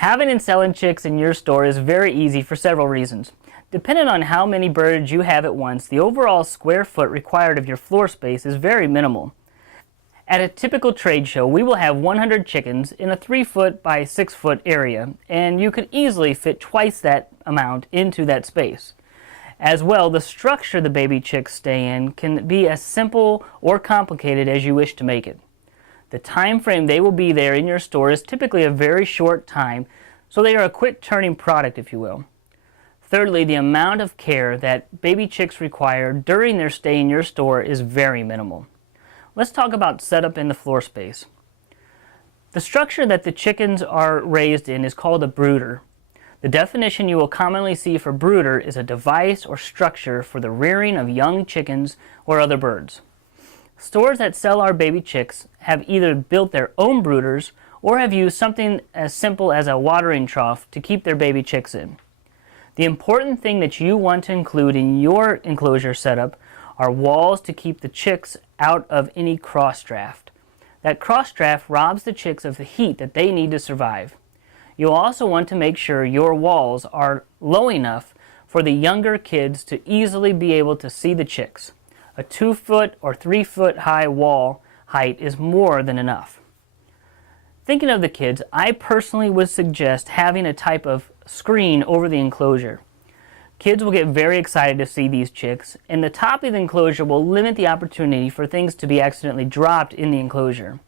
Having and selling chicks in your store is very easy for several reasons. Depending on how many birds you have at once, the overall square foot required of your floor space is very minimal. At a typical trade show, we will have 100 chickens in a 3-foot by 6-foot area, and you could easily fit twice that amount into that space. As well, the structure the baby chicks stay in can be as simple or complicated as you wish to make it. The time frame they will be there in your store is typically a very short time, so they are a quick turning product, if you will. Thirdly, the amount of care that baby chicks require during their stay in your store is very minimal. Let's talk about setup in the floor space. The structure that the chickens are raised in is called a brooder. The definition you will commonly see for brooder is a device or structure for the rearing of young chickens or other birds. Stores that sell our baby chicks have either built their own brooders or have used something as simple as a watering trough to keep their baby chicks in. The important thing that you want to include in your enclosure setup are walls to keep the chicks out of any cross draft. That cross draft robs the chicks of the heat that they need to survive. You'll also want to make sure your walls are low enough for the younger kids to easily be able to see the chicks. A 2-foot or 3-foot high wall height is more than enough. Thinking of the kids, I personally would suggest having a type of screen over the enclosure. Kids will get very excited to see these chicks, and the top of the enclosure will limit the opportunity for things to be accidentally dropped in the enclosure.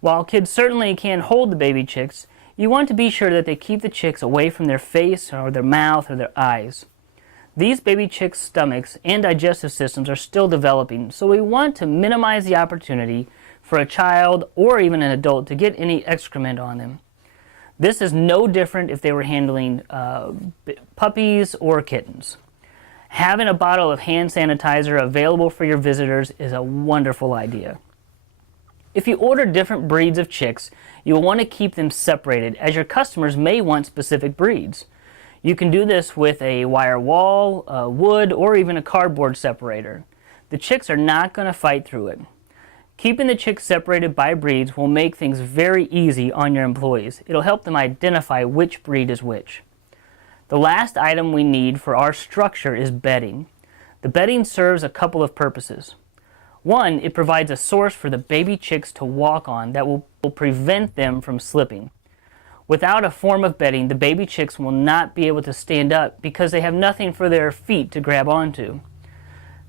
While kids certainly can hold the baby chicks, you want to be sure that they keep the chicks away from their face or their mouth or their eyes. These baby chicks' stomachs and digestive systems are still developing, so we want to minimize the opportunity for a child or even an adult to get any excrement on them. This is no different if they were handling puppies or kittens. Having a bottle of hand sanitizer available for your visitors is a wonderful idea. If you order different breeds of chicks, you will want to keep them separated, as your customers may want specific breeds. You can do this with a wire wall, wood, or even a cardboard separator. The chicks are not going to fight through it. Keeping the chicks separated by breeds will make things very easy on your employees. It'll help them identify which breed is which. The last item we need for our structure is bedding. The bedding serves a couple of purposes. One, it provides a source for the baby chicks to walk on that will prevent them from slipping. Without a form of bedding, the baby chicks will not be able to stand up because they have nothing for their feet to grab onto.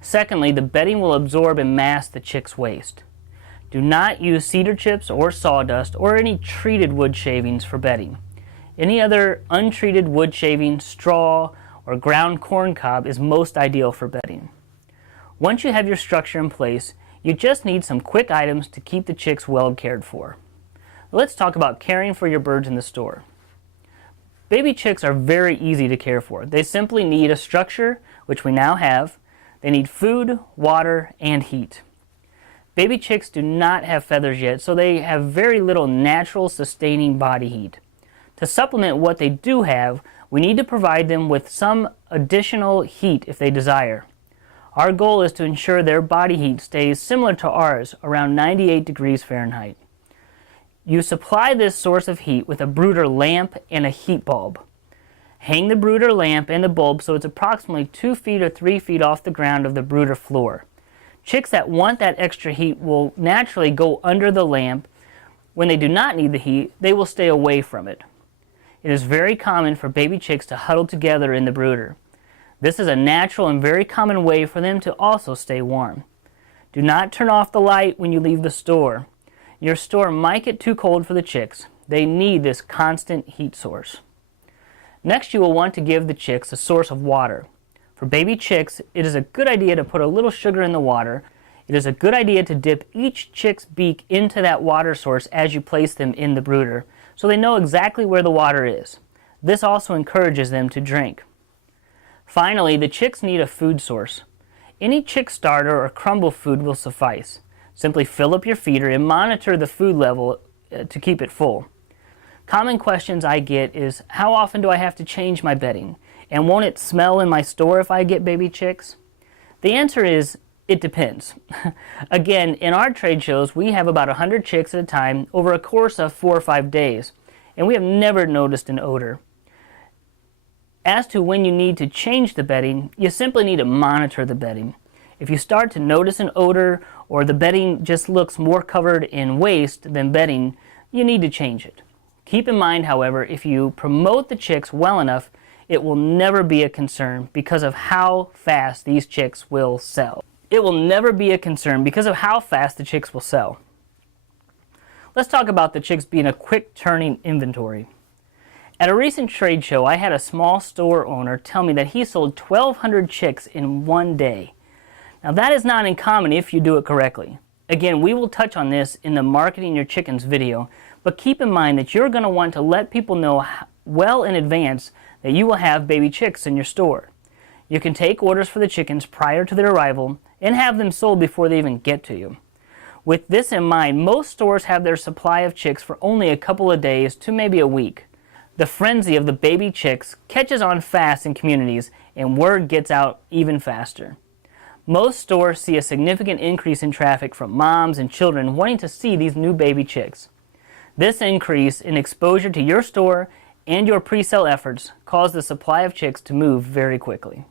Secondly, the bedding will absorb and mask the chick's waste. Do not use cedar chips or sawdust or any treated wood shavings for bedding. Any other untreated wood shaving, straw, or ground corn cob is most ideal for bedding. Once you have your structure in place, you just need some quick items to keep the chicks well cared for. Let's talk about caring for your birds in the store. Baby chicks are very easy to care for. They simply need a structure, which we now have. They need food, water, and heat. Baby chicks do not have feathers yet, so they have very little natural sustaining body heat. To supplement what they do have, we need to provide them with some additional heat if they desire. Our goal is to ensure their body heat stays similar to ours, around 98 degrees Fahrenheit. You supply this source of heat with a brooder lamp and a heat bulb. Hang the brooder lamp and the bulb so it's approximately 2 feet or 3 feet off the ground of the brooder floor. Chicks that want that extra heat will naturally go under the lamp. When they do not need the heat, they will stay away from it. It is very common for baby chicks to huddle together in the brooder. This is a natural and very common way for them to also stay warm. Do not turn off the light when you leave the store. Your store might get too cold for the chicks. They need this constant heat source. Next, you will want to give the chicks a source of water. For baby chicks, it is a good idea to put a little sugar in the water. It is a good idea to dip each chick's beak into that water source as you place them in the brooder, so they know exactly where the water is. This also encourages them to drink. Finally, the chicks need a food source. Any chick starter or crumble food will suffice. Simply fill up your feeder and monitor the food level to keep it full. Common questions I get is, how often do I have to change my bedding? And won't it smell in my store if I get baby chicks? The answer is, it depends. Again, in our trade shows, we have about 100 chicks at a time over a course of 4 or 5 days. and we have never noticed an odor. As to when you need to change the bedding, you simply need to monitor the bedding. If you start to notice an odor or the bedding just looks more covered in waste than bedding, you need to change it. Keep in mind, however, if you promote the chicks well enough, it will never be a concern because of how fast these chicks will sell. It will never be a concern because of how fast the chicks will sell. Let's talk about the chicks being a quick turning inventory. At a recent trade show, I had a small store owner tell me that he sold 1,200 chicks in one day. Now that is not uncommon if you do it correctly. Again, we will touch on this in the Marketing Your Chickens video, but keep in mind that you're going to want to let people know well in advance that you will have baby chicks in your store. You can take orders for the chickens prior to their arrival and have them sold before they even get to you. With this in mind, most stores have their supply of chicks for only a couple of days to maybe a week. The frenzy of the baby chicks catches on fast in communities and word gets out even faster. Most stores see a significant increase in traffic from moms and children wanting to see these new baby chicks. This increase in exposure to your store and your pre-sale efforts cause the supply of chicks to move very quickly.